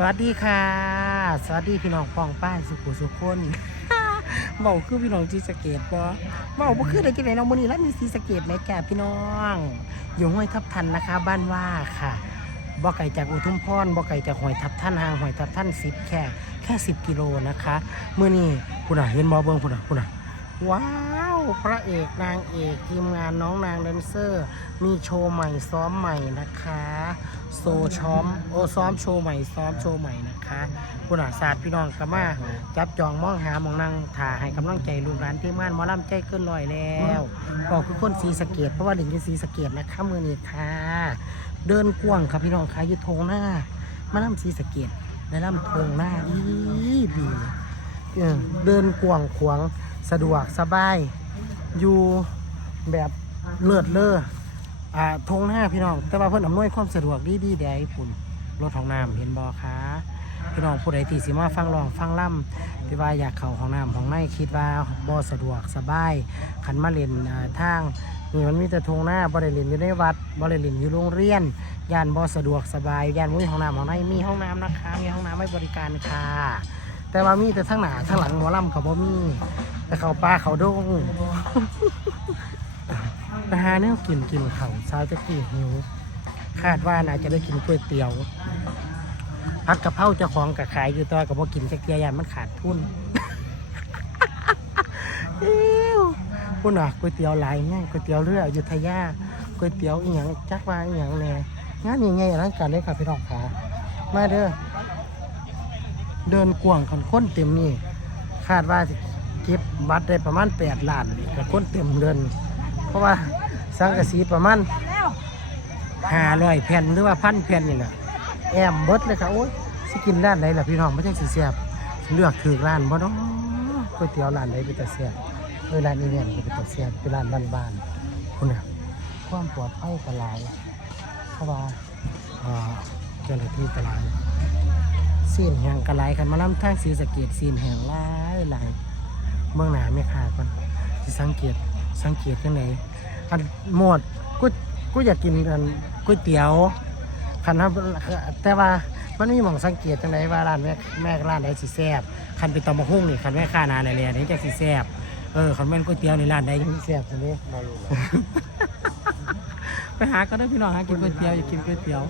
สวัสดีค่ะ สวัสดีพี่น้องป้องป้ายสุขุสุขคนเบาคือพี่น้องจีสเกตบ่เบาบ่คือได้จังได๋น้องมือนี้แล้วมีสีสเกตไหมแก่พี่น้องอยู่ห้วยทับทันนะคะ บ้านว่าค่ะบ่ไกลจากอุทุมพรบ่ไกลจากห้วยทับทันห่างห้วยทับทัน10แค่แค่10กิโลนะคะมื้อนี้พุ่นน่ะเห็นบ่เบิ่งพุ่นน่ะพุ่นน่ะว้า พระเอกนางเอกทีมงานน้องนางแดนเซอร์ มีโชว์ใหม่ซ้อมใหม่นะคะโซช้อมโอซ้อมโชว์ใหม่ซ้อมโชว์ใหม่นะคะคุณอาศาสตร์พี่น้องกมาจับจองมองหาหมองนั่งถ่าให้กำลังใจลูกหลานที่ม่านมอลำใจเกินลอยแล้วบอกคือคนสีสะเกตเพราะว่าเด่นอยู่สีสะเกตนะคะมือนี้ค่ะเดินกว้างครับพี่น้องค่ะยู่ทงหน้ามาล่ำสีสะเกตในล่ำทงหน้าดีดีเออเดินกว้างขวางสะดวกสบาย อยู่แบบเลิศเลออ่าทงหน้าพี่น้อง แต่ว่าเพิ่อนอำนวยความสะดวกดีดีแดญี่ปุ่นรถของน้ำเห็นบอคะพี่น้องผู้ใดที่สิมาฟังร้องฟังล่ำที่ว่าอยากเข้าห้องน้ำห้องในคิดว่าบ่สะดวกสบายขันมาเล่นอ่าทางนี่มันมีแต่ทงหน้าบ่ได้เลนอยู่ในวัดบ่ได้เลนอยู่โรงเรียนย่านบ่สะดวกสบายย่านมุ้ยห้องน้ำห้องในมีห้องน้ำนะคะมีห้องน้ำให้บริการค่ะแต่ว่ามีแต่ทั้งหน้าทั้งหลังหมอลำกับบ่มีแต่เขาป่าเขาดง ไปหาแนวกินกินเขาเช้าจะกี่หิว คาดว่าน่าจะได้กินก๋วยเตี๋ยวผัดกะเพราเจ้าของกับขายอยู่ตัวกับว่ากินจักเกียยานมันขาดทุนอิ๊วพุ่นอะก๋วยเตี๋ยวหลายไงก๋วยเตี๋ยวเรืออยุธยาก๋วยเตี๋ยวอีหยังจักว่าอีหยังแน่งานยังไงร่างการได้ค่ะพี่น้องขามาเด้อเดินกวางคนคนเต็มนี่คาดว่าสิ ก็บบัตรได้ประมาณแปดล้านกับคนเต็มเดินเพราะว่าสังกะสีประมาณห้าร้อยแผ่นหรือว่าพันแผ่นนี่แหละแอมเบิดเลยค่ะโอ้ยสกินร้านไหนล่ะพี่น้องไม่ใช่สีเสียบเลือกถือร้านบ่เนาะก๋วยเตี๋ยวร้านไหนเป็นตาเสียบเออร้านนี้เนี่ยเป็นตาเสียบเป็นร้านบ้านๆคุณน่ะความปลอดภัยก็หลายเพราะว่าอ่าเจ้าหน้าที่ก็หลายซีนแห่งก็หลายกันมาล่ำทางสีสะเกดซีนแห่งหลายหลาย เมืองหนาไม่ขาดก่อนสิสังเกตสังเกตยังไงอันหมดกูกูอยากกินอันก๋วยเตี๋ยวคันนะแต่ว่ามันมีหมองสังเกตจังไดว่าร้านแม่แม่ร้านไหนสิแซ่บคันเป็นตำมะฮุ่งนี่คันแม่ค้านาอะไรๆนี่จะสิแซ่บเออคันแม่นก๋วยเตี๋ยวในร้านใดยังสิแซ่บจังนี้มารู้ไปหาก็ได้พี่น้องหากินก๋วยเตี๋ยวอยากกินก๋วยเตี๋ยว